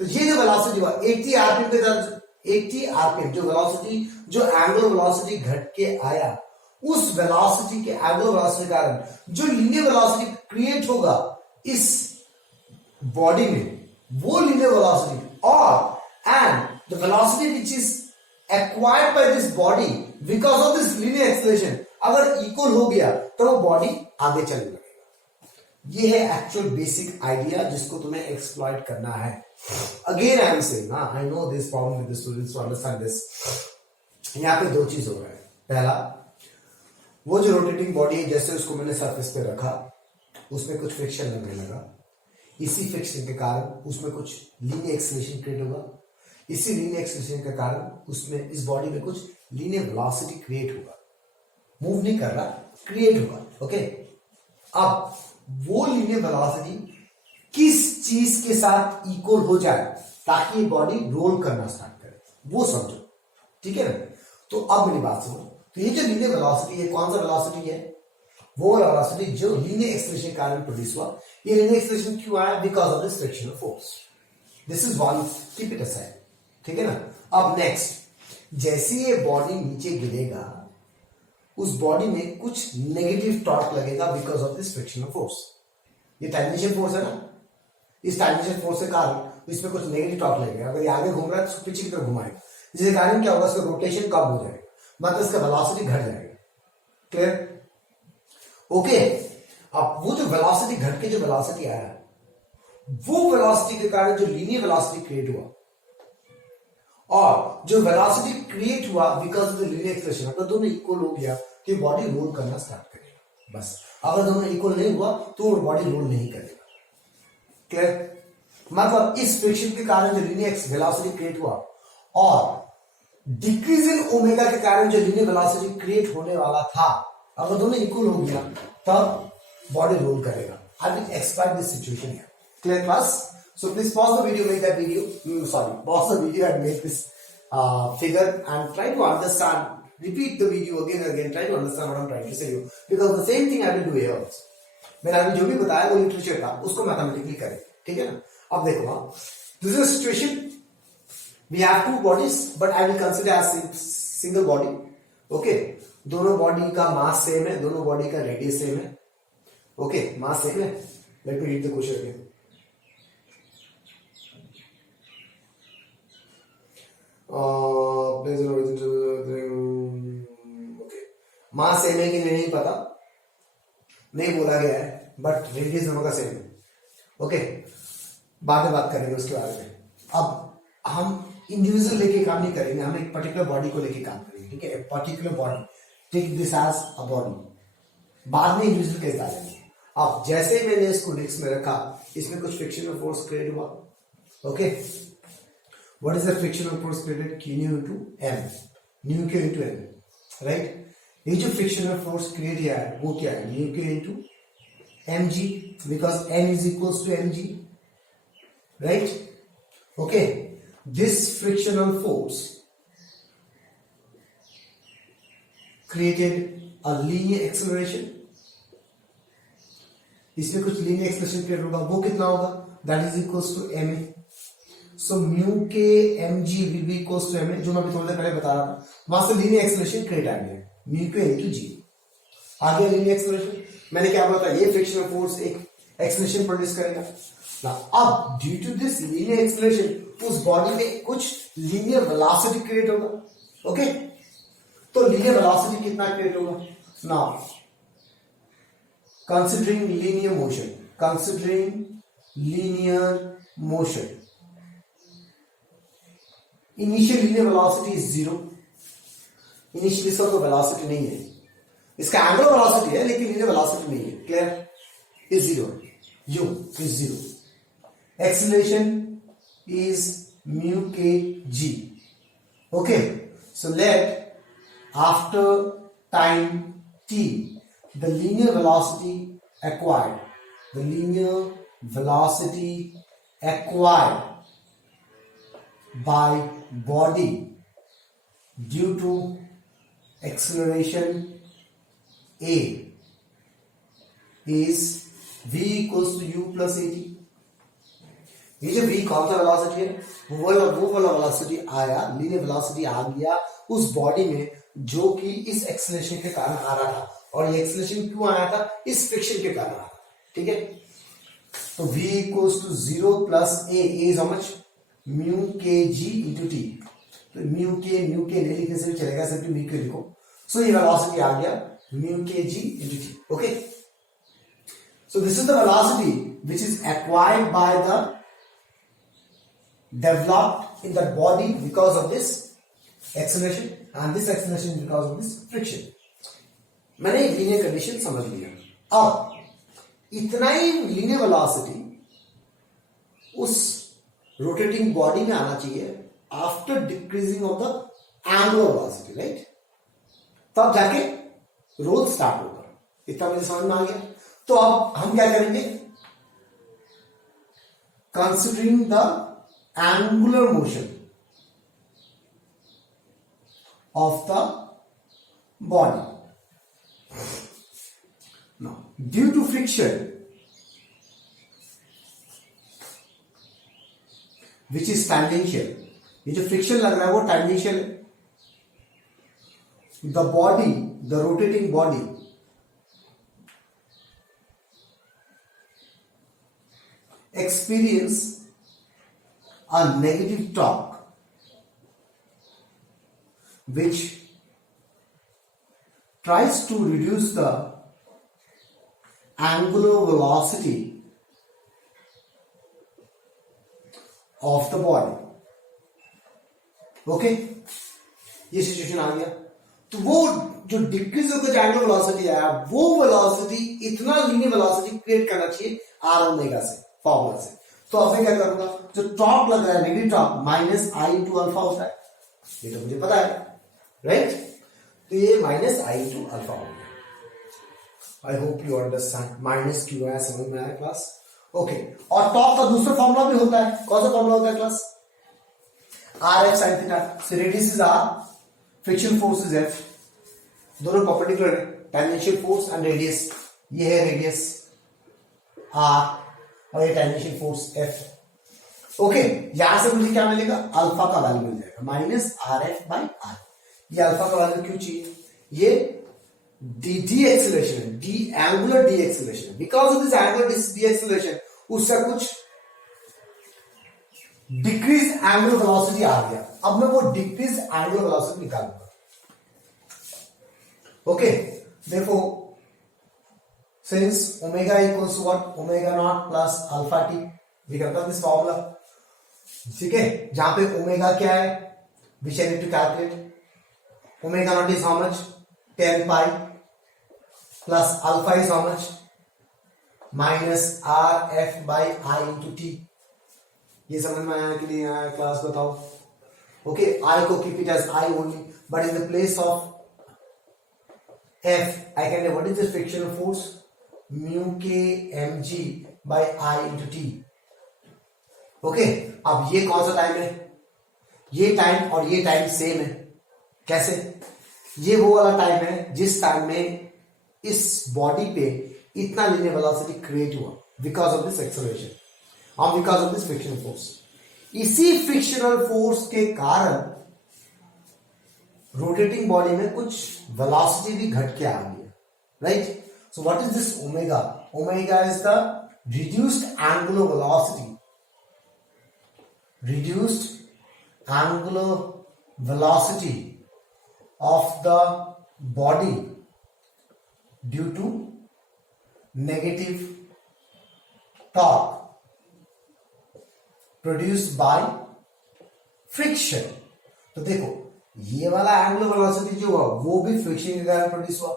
तो ये जो वेलोसिटी हुआ 80 आरपीएम के तरफ, 80 आरपीएम जो वेलोसिटी, जो एंगुलर वेलोसिटी घट के आया, उस वेलोसिटी के एंगुलर वेलोसिटी के कारण जो लीनियर वेलोसिटी क्रिएट होगा इस बॉडी में, वो लीनियर वेलोसिटी और and the velocity which is acquired by this body because of this linear acceleration अगर इक्वल हो गया तो वो बॉडी आगे चलने लगेगा। ये है एक्चुअल बेसिक आइडिया जिसको तुम्हें एक्सप्लॉइट करना है। Again I am saying, I know this problem with the students to understand this. यहां पे दो चीज हो रहा है। पहला, वो जो रोटेटिंग बॉडी है, जैसे उसको मैंने सरफेस पे रखा, उसमें कुछ फ्रिक्शन लगने लगा, इसी फ्रिक्शन के कारण उसमें कुछ लीनियर एक्सेलरेशन क्रिएट होगा, इसी लीनियर एक्सेलरेशन के कारण उसमें, इस बॉडी में कुछ लीनियर वेलोसिटी क्रिएट होगा, मूव नहीं कर रहा, क्रिएट होगा। ओके, अब वो लीनियर वेलोसिटी किस चीज के साथ इक्वल हो जाए ताकि ये बॉडी रोल करना स्टार्ट करे, वो समझो। ठीक है ना? तो अब मेरी बात सुनो, तो ये जो लीनियर वेलोसिटी है, कौन सा वेलोसिटी है? वो वेलोसिटी जो लीनियर एक्सेलरेशन के कारण प्रोड्यूस हुआ। ये लीनियर एक्सेलरेशन क्यों आया? Because of this frictional force. This is one, keep it aside. ठीक है ना? अब नेक्स्ट, जैसे ये बॉडी नीचे गिरेगा, उस बॉडी में कुछ नेगेटिव टॉर्क लगेगा because of this frictional force. ये टेंजेंशियल फोर्स है ना, इस टेंजेंशियल फोर्स के कारण इसमें कुछ नेगेटिव टॉर्क लगेगा। अगर ये आगे घूम रहा है तो पीछे की तरफ घुमाएगा, जिसके कारण क्या होगा? इसका रोटेशन कम हो जाएगा, मतलब इसका वेलोसिटी घट जाएगा। क्लियर? ओके, अब वो जो वेलोसिटी घट के जो वेलोसिटी आया, वो वेलोसिटी के कारण जो लीनियर वेलोसिटी क्रिएट हुआ और जो वेलोसिटी क्रिएट हुआ because of the linear acceleration, अगर दोनों इक्वल हो गया तो ये बॉडी रोल करना स्टार्ट करेगा। बस, अगर दोनों इक्वल नहीं हुआ तो बॉडी रोल नहीं करेगा। क्लियर? मतलब इस फ्रिक्शन के कारण जो लीनियर वेलोसिटी क्रिएट हुआ और डिक्रीजिंग ओमेगा के कारण जो लीनियर वेलोसिटी क्रिएट होने वाला था, अगर दोनों इक्वल हो गया तब बॉडी रोल करेगा। I will explain this situation here. Clear class? So please pause the video, make that video, pause the video and make this figure and try to understand, repeat the video again and again, try to understand what I'm trying to say you, because the same thing I will do here also. मैंने अभी जो भी बताया वो लिटरेचर था, उसको मैथमेटिकली करें, ठीक है ना? अब देखो, this is situation, we have two bodies but I will consider as single body. Okay, दोनों बॉडी का मास सेम है, दोनों बॉडी का रेडियस सेम है। ओके, मास सेम है। Let me read the question again. Mass same है कि नहीं पता, नहीं बोला गया है, बट रेडियस दोनों का सेम है। ओके, बाद में बात करेंगे उसके बारे में। अब हम इंडिविजुअल लेके काम नहीं करेंगे, हम एक पर्टिकुलर बॉडी को लेके काम करेंगे, ठीक है? Particular body, take this as a body, बाद में इंडिविजुअल केस डालेंगे। अब जैसे ही मैंने इसको डिस्क में रखा, इसमें कुछ फ्रिक्शनल फोर्स क्रिएट हुआ। Okay, what is the frictional force created? Q into M, new Q into M, right? ये जो फ्रिक्शनल फोर्स क्रिएट किया है वो क्या है? New Q into mg, because M is equals to mg, right? Okay, this frictional force created a linear acceleration. इसमें कुछ लीनियर एक्सप्रेशन क्रिएट होगा, वो कितना होगा? That is equals to ma. So mu k mg will be equals to ma, जो मैं अभी थोड़ी देर पहले बता रहा था। वहां से लीनियर एक्सप्रेशन क्रिएट आ गया, म्यू के इनटू g आ गया लीनियर एक्सप्रेशन। मैंने क्या बोला था? ये फ्रिक्शनल फोर्स एक एक्सप्रेशन प्रोड्यूस करेगा। अब due to this linear expression उस बॉडी में कुछ लीनियर वेलोसिटी क्रिएट होगा। ओके, तो लीनियर वेलोसिटी कितना क्रिएट होगा? Now considering linear motion, initial linear velocity is 0. Initially इसका कोई वेलोसिटी नहीं है, इसका एंगुलर वेलोसिटी है लेकिन linear velocity नहीं है। Clear? is 0, u is 0, acceleration is mu k g. Okay, so let after time t the linear velocity acquired by body due to acceleration a is v equals to u plus at. ये जो v कौन सा वेलोसिटी है? वो वाला वेलोसिटी आया, लीनियर वेलोसिटी आ गया उस बॉडी में जो कि इस एक्सेलरेशन के कारण आ रहा था। और ये एक्सेलरेशन क्यों आया था? इस फ्रिक्शन के कारण आया था, ठीक है? तो v equals to 0 plus a is how much? Mu के जी इंटू टी। तो म्यू के नहीं लिखने से भी चलेगा, सिर्फ म्यू के लिखो। सो ये वेलोसिटी आ गया म्यू के जी into T. Okay, so this is the velocity which is acquired by the developed in that body because of this acceleration, and this acceleration is because of this friction. मैंने एक लीनियर कंडीशन समझ लिया। अब इतना ही लीनियर वेलोसिटी उस रोटेटिंग बॉडी में आना चाहिए after decreasing of the angular velocity, right? तब जाके रोल स्टार्ट होगा। इतना मुझे समझ में आ गया। तो अब हम क्या करेंगे? Considering the angular motion of the body. Now, due to friction, which is tangential, ये जो फ्रिक्शन लग रहा है वो tangential है। The body, the rotating body experience a negative torque which tries to reduce the angular velocity of the body. Okay, ये सिचुएशन आ गया। तो वो जो डिक्रीज होकर जो एंगुलर वेलोसिटी आया वो वेलोसिटी इतना लीनियर वेलोसिटी क्रिएट करना चाहिए आर ओमेगा से, फॉर्मूला से। तो अब मैं क्या करूंगा, जो टॉप लग रहा है नेगेटिव टॉप माइनस आई इंटू अल्फा होता है, ये तो मुझे पता है, राइट? तो ये माइनस आई इंटू अल्फा हो गया। आई होप यू अंडरस्टैंड, माइनस क्यों आया समझ में आया क्लास? ओके, और टॉप का दूसरा फॉर्मूला भी होता है, कौन सा फॉर्मूला होता है class? R F sine theta. So radius is r, friction force is F, दोनों परपेंडिकुलर है, टेंजेंशियल फोर्स एंड रेडियस, ये है रेडियस आर और ये टेंजेंशियल फोर्स एफ। ओके, यहां से मुझे क्या मिलेगा, अल्फा का वैल्यू मिल जाएगा minus r F by r. ये अल्फा का वैल्यू क्यों चाहिए? ये डी एक्सेलरेशन है, de angular deceleration, because of this angular deceleration उसका कुछ डिक्रीज एंगुलर वेलोसिटी आ गया। अब मैं वो डिक्रीज एंगुलर वेलोसिटी निकालूंगा। ओके, देखो, since omega equals to what, omega naught plus alpha t, we can use this formula, ठीक है? जहां पे ओमेगा क्या है, which I need to calculate, omega naught is how much, 10 pi plus alpha is how much, minus r f by I into t। ये समझ में आया कि नहीं आया क्लास, बताओ? ओके, I को keep it as I only, but in the place of F I can say what is the frictional force, mu k mg by I into t। Okay, अब ये कौन सा टाइम है, ये टाइम और ये टाइम सेम है। कैसे? ये वो वाला टाइम है जिस टाइम में इस बॉडी पे इतना लीनियर वेलोसिटी क्रिएट हुआ बिकॉज ऑफ दिस एक्सेलरेशन और because of this frictional force. इसी फ्रिक्शनल फोर्स के कारण रोटेटिंग बॉडी में कुछ वेलोसिटी भी घट के आ गई है, right? So what is this omega? Omega is the reduced angular velocity, reduced angular velocity of the body due to negative torque produced by friction। तो देखो, ये वाला एंगुलर वेलोसिटी जो हुआ वो भी फ्रिक्शन के कारण प्रोड्यूस हुआ,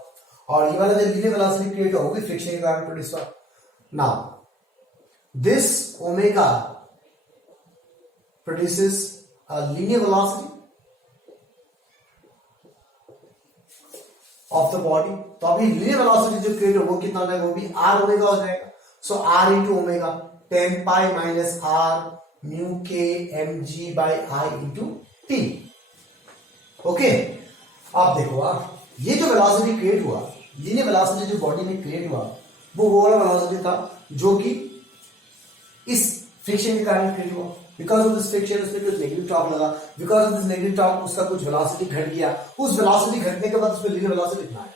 और ये वाला जो लीनियर वेलोसिटी क्रिएट हुआ वो भी फ्रिक्शन के कारण प्रोड्यूस हुआ। Now this omega produces a linear velocity of the body। तो अभी linear velocity जो क्रिएट हो वो कितना हो जाएगा, वो भी r ओमेगा हो जाएगा। सो r into omega 10 pi minus r mu k mg by I into t। Okay, अब देखो, ये जो वेलोसिटी क्रिएट हुआ, linear velocity जो बॉडी में क्रिएट हुआ वो वाला वेलोसिटी था जो कि इस फ्रिक्शन के कारण क्रिएट हुआ। बिकॉज ऑफ दिस फ्रिक्शन उसमें कुछ नेगेटिव टॉर्क लगा, because of this negative torque उसका कुछ वेलोसिटी घट गया, उस वेलोसिटी घटने के बाद उसमें लीनियर वेलोसिटी कितना आया।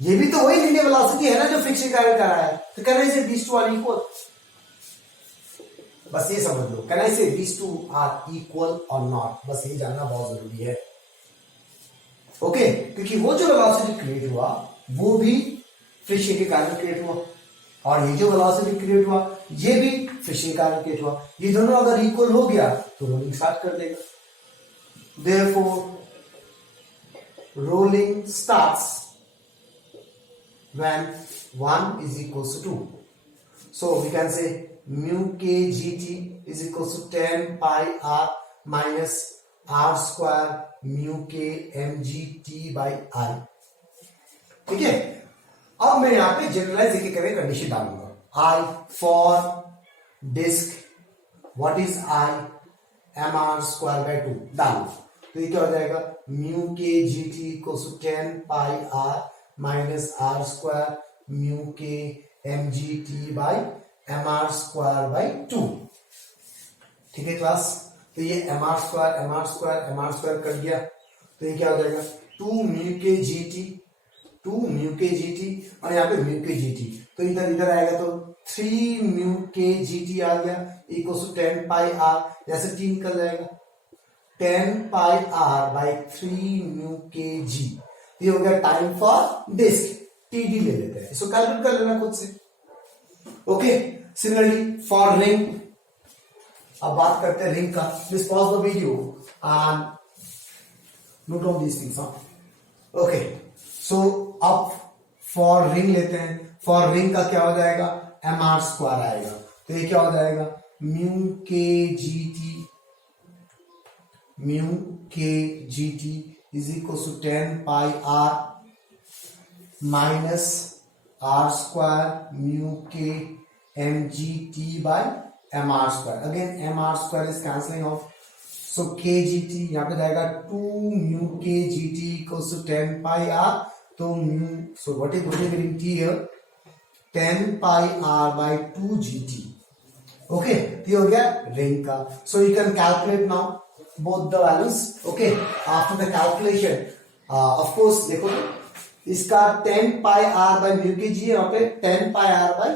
ये भी तो वही लीनियर वेलोसिटी है ना जो फ्रिक्शन के कारण कर रहा है। तो कैन आई से दीस टू आर इक्वल? बस ये समझ लो, कैन आई से दीस टू आर इक्वल और नॉट, बस ये जानना बहुत जरूरी है। ओके, क्योंकि वो जो वेलोसिटी क्रिएट हुआ वो भी फ्रिक्शन के कारण क्रिएट हुआ, और ये जो वेलोसिटी क्रिएट हुआ ये भी फ्रिक्शन के कारण क्रिएट हुआ। ये दोनों अगर इक्वल हो गया तो रोलिंग स्टार्ट कर देगा। Therefore rolling starts when 1 is equals to 2। So we can say mu k gt is equals to 10 pi r minus r square mu k mg t by I। ठीक है, अब मैं यहां पे जनरलाइज एक करके कंडीशन डालूंगा। I for disk, what is I, mr square by 2 डालू, तो ये क्या हो जाएगा, mu k gt equals to 10 pi r minus r square mu k mg t by mr square by 2। ठीक है क्लास, तो ये mr square कट गया, तो ये क्या हो जाएगा 2 mu k gt, 2 mu k gt, और यहाँ पे mu k gt, तो इधर आएगा तो 3 mu k gt आ गया इक्वल टू 10 पाई r, जैसे 3 निकल जाएगा 10 पाई r by 3 mu k g। ये हो गया टाइम फॉर डिस्क, टीडी ले लेते हैं, इसको कैलकुलेट कर लेना खुद से। ओके, सिमिलरली फॉर रिंग, अब बात करते हैं रिंग का। Please pause the video and note down these things. Okay, so अब फॉर रिंग लेते हैं. फॉर रिंग का क्या हो जाएगा, एम आर स्क्वायर आएगा. तो ये क्या हो जाएगा, म्यू के G T is equal to 10 pi R minus R square mu K M G T by M R square. Again M R square is cancelling off. So K G T यहां पे जाएगा 2 म्यू के G T equals to 10 pi R. तो mu, so what is giving T here, 10 pi R by 2 G T. Okay, ये हो गया रिंग का. So you can calculate now both the values. Okay, after the calculation, of course देखो तो इसका 10 पाई आर बाय म्यू के जी, यहाँ पे 10 पाई आर बाय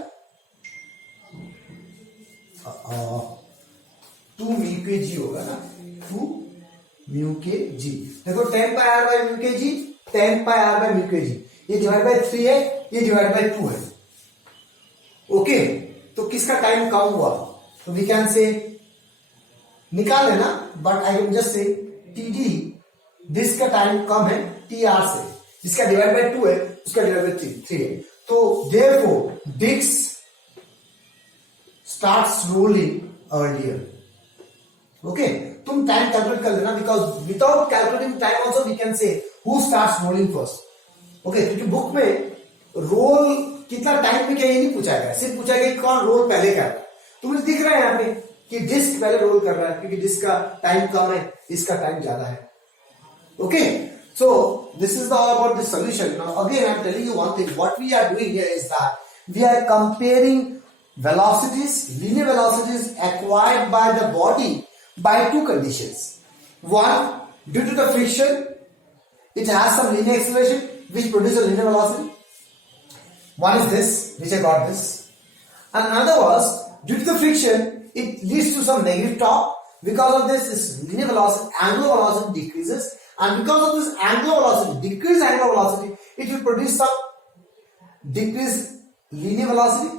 2 म्यू के जी होगा ना, 2 म्यू के जी. देखो 10 पाई आर बाय म्यू के जी, 10 पाई आर बाय म्यू के जी, ये डिवाइड बाय 3 है, ये डिवाइड बाय 2 है. ओके, तो किसका टाइम कम हुआ, तो वी कैन से निकाल लेना, but I will just say T D, this का टाइम कम है टी आर से, जिसका डिवाइड बाय 2 है उसका डिवाइड बाय 3 है. तो therefore disc starts rolling earlier. Okay, तुम टाइम कैलकुलेट कर लेना, because without calculating time also we can say who starts rolling first. Okay, क्योंकि बुक में रोल कितना टाइम में क्या ये नहीं पूछा गया, सिर्फ पूछा गया कौन रोल पहले कर रहा है. तुम्हें दिख रहा है यहाँ पे कि डिस्क पहले रोल कर रहा है, क्योंकि डिस्क का टाइम कम है, इसका टाइम ज्यादा है. Okay, so this is all about this solution. Now again I am telling you one thing, what we are doing here is that we are comparing velocities, linear velocities acquired by the body by two conditions. One, due to the friction, it has some linear acceleration which produces a linear velocity. One is this, which I got this. And another was, due to the friction, it leads to some negative torque. Because of this linear velocity, angular velocity decreases. And because of this angular velocity, decreased angular velocity, it will produce some decreased linear velocity.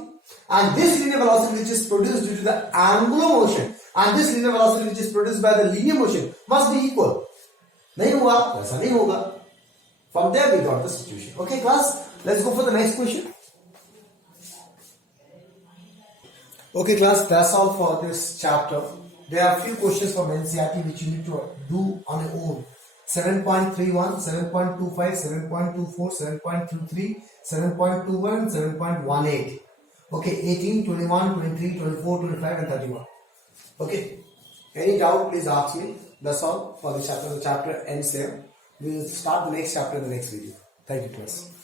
And this linear velocity which is produced due to the angular motion and this linear velocity which is produced by the linear motion must be equal. नहीं हुआ, ऐसा नहीं होगा. From there we got the situation. Okay class, let's go for the next question. Okay class, that's all for this chapter. There are a few questions from NCERT which you need to do on your own. 7.31, 7.25, 7.24, 7.23, 7.21, 7.18. Okay, 18, 21, 23, 24, 25 and 31. Okay, any doubt please ask me. That's all for the chapter. The chapter ends there. We will start the next chapter in the next video. Thank you class.